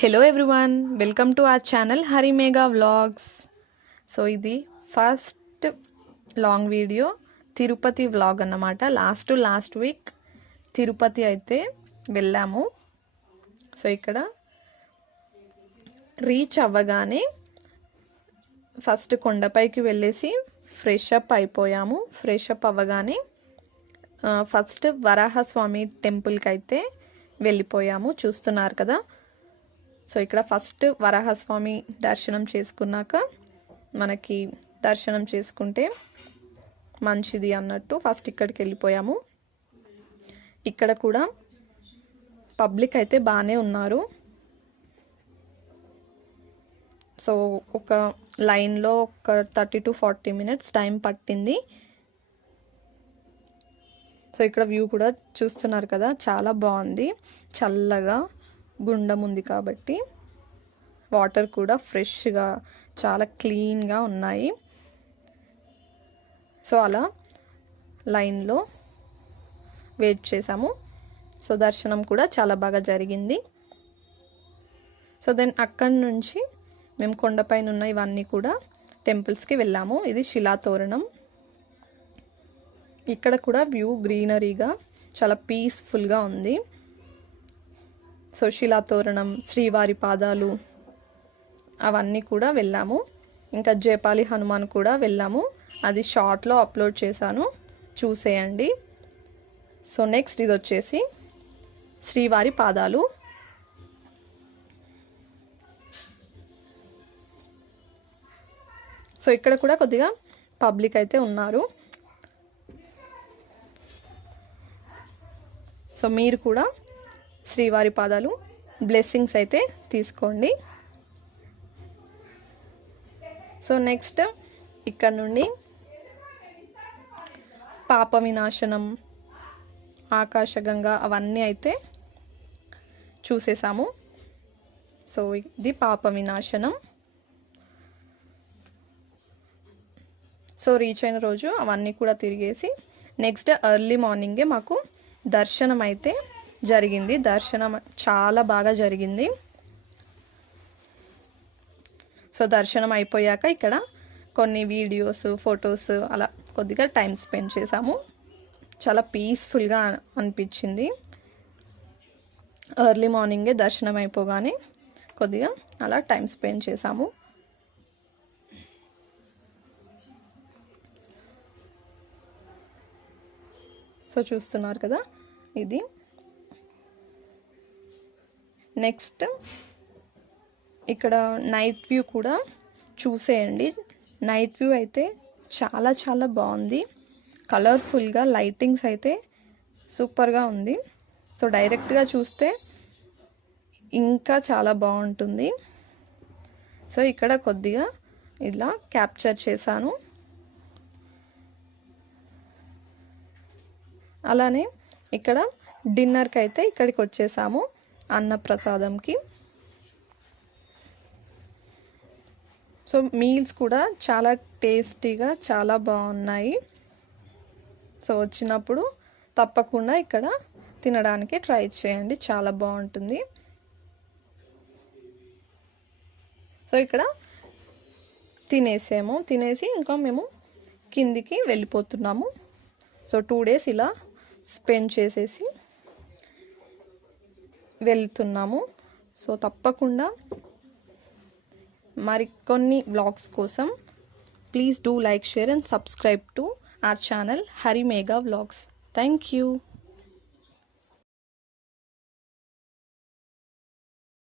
Hello everyone, welcome to our channel Hari Megha vlogs. So ఇది first long video Tirupati vlog అన్నమాట. Last week Tirupati అయితే వెళ్ళాము. So ఇక్కడ రీచ్ అవ్వగానే ఫస్ట్ కొండపైకి వెళ్ళేసి ఫ్రెష్ అప్ అయిపోయాము. ఫ్రెష్ అప్ అవ్వగానే ఫస్ట్ వరాహస్వామి టెంపుల్కి అయితే వెళ్ళిపోయాము. చూస్తున్నారు కదా. సో ఇక్కడ ఫస్ట్ వరాహస్వామి దర్శనం చేసుకున్నాక మనకి దర్శనం చేసుకుంటే మంచిది అన్నట్టు ఫస్ట్ ఇక్కడికి వెళ్ళిపోయాము. ఇక్కడ కూడా పబ్లిక్ అయితే బాగానే ఉన్నారు. సో ఒక లైన్లో ఒక 30 to 40 minutes టైం పట్టింది. సో ఇక్కడ వ్యూ కూడా చూస్తున్నారు కదా, చాలా బాగుంది. చల్లగా గుండం ఉంది కాబట్టి వాటర్ కూడా ఫ్రెష్గా చాలా క్లీన్గా ఉన్నాయి. సో అలా లైన్లో వెయిట్ చేసాము. సో దర్శనం కూడా చాలా బాగా జరిగింది. సో దెన్ అక్కడి నుంచి మేము కొండపైన ఉన్న ఇవన్నీ కూడా టెంపుల్స్కి వెళ్ళాము. ఇది శిలాతోరణం. ఇక్కడ కూడా వ్యూ గ్రీనరీగా చాలా పీస్ఫుల్గా ఉంది. సో శిలాతోరణం, శ్రీవారి పాదాలు అవన్నీ కూడా వెళ్ళాము. ఇంకా జేపాలి హనుమాన్ కూడా వెళ్ళాము. అది షార్ట్లో అప్లోడ్ చేశాను, చూసేయండి. సో నెక్స్ట్ ఇది వచ్చేసి శ్రీవారి పాదాలు. సో ఇక్కడ కూడా కొద్దిగా పబ్లిక్ అయితే ఉన్నారు. సో మీరు కూడా శ్రీవారి పాదాలు బ్లెస్సింగ్స్ అయితే తీసుకోండి. సో నెక్స్ట్ ఇక్కడ నుండి పాప వినాశనం, ఆకాశగంగా అవన్నీ అయితే చూసేసాము. సో ఇది పాప వినాశనం. సో రీచ్ అయిన రోజు అవన్నీ కూడా తిరిగేసి నెక్స్ట్ ఎర్లీ మార్నింగే మాకు దర్శనం అయితే జరిగింది. దర్శనం చాలా బాగా జరిగింది. సో దర్శనం అయిపోయాక ఇక్కడ కొన్ని వీడియోస్, ఫొటోస్ అలా కొద్దిగా టైం స్పెండ్ చేసాము. చాలా పీస్ఫుల్గా అనిపించింది. ఎర్లీ మార్నింగే దర్శనం అయిపోగానే కొద్దిగా అలా టైం స్పెండ్ చేసాము. సో చూస్తున్నారు కదా, ఇది నెక్స్ట్ ఇక్కడ నైట్ వ్యూ కూడా చూసేయండి. నైట్ వ్యూ అయితే చాలా చాలా బాగుంది. కలర్ఫుల్గా లైటింగ్స్ అయితే సూపర్గా ఉంది. సో డైరెక్ట్గా చూస్తే ఇంకా చాలా బాగుంటుంది. సో ఇక్కడ కొద్దిగా ఇలా క్యాప్చర్ చేశాను. అలానే ఇక్కడ డిన్నర్కి అయితే ఇక్కడికి వచ్చేసాము, అన్నప్రసాదంకి. సో మీల్స్ కూడా చాలా టేస్టీగా చాలా బాగున్నాయి. సో వచ్చినప్పుడు తప్పకుండా ఇక్కడ తినడానికి ట్రై చేయండి, చాలా బాగుంటుంది. సో ఇక్కడ తినేసి ఇంకా మేము కిందికి వెళ్ళిపోతున్నాము. సో 2 days ఇలా స్పెండ్ చేసేసి వెళ్తున్నాము. సో తప్పకుండా మరికొన్ని వ్లాగ్స్ కోసం please do like, share and subscribe to our channel Hari Megha vlogs. Thank you.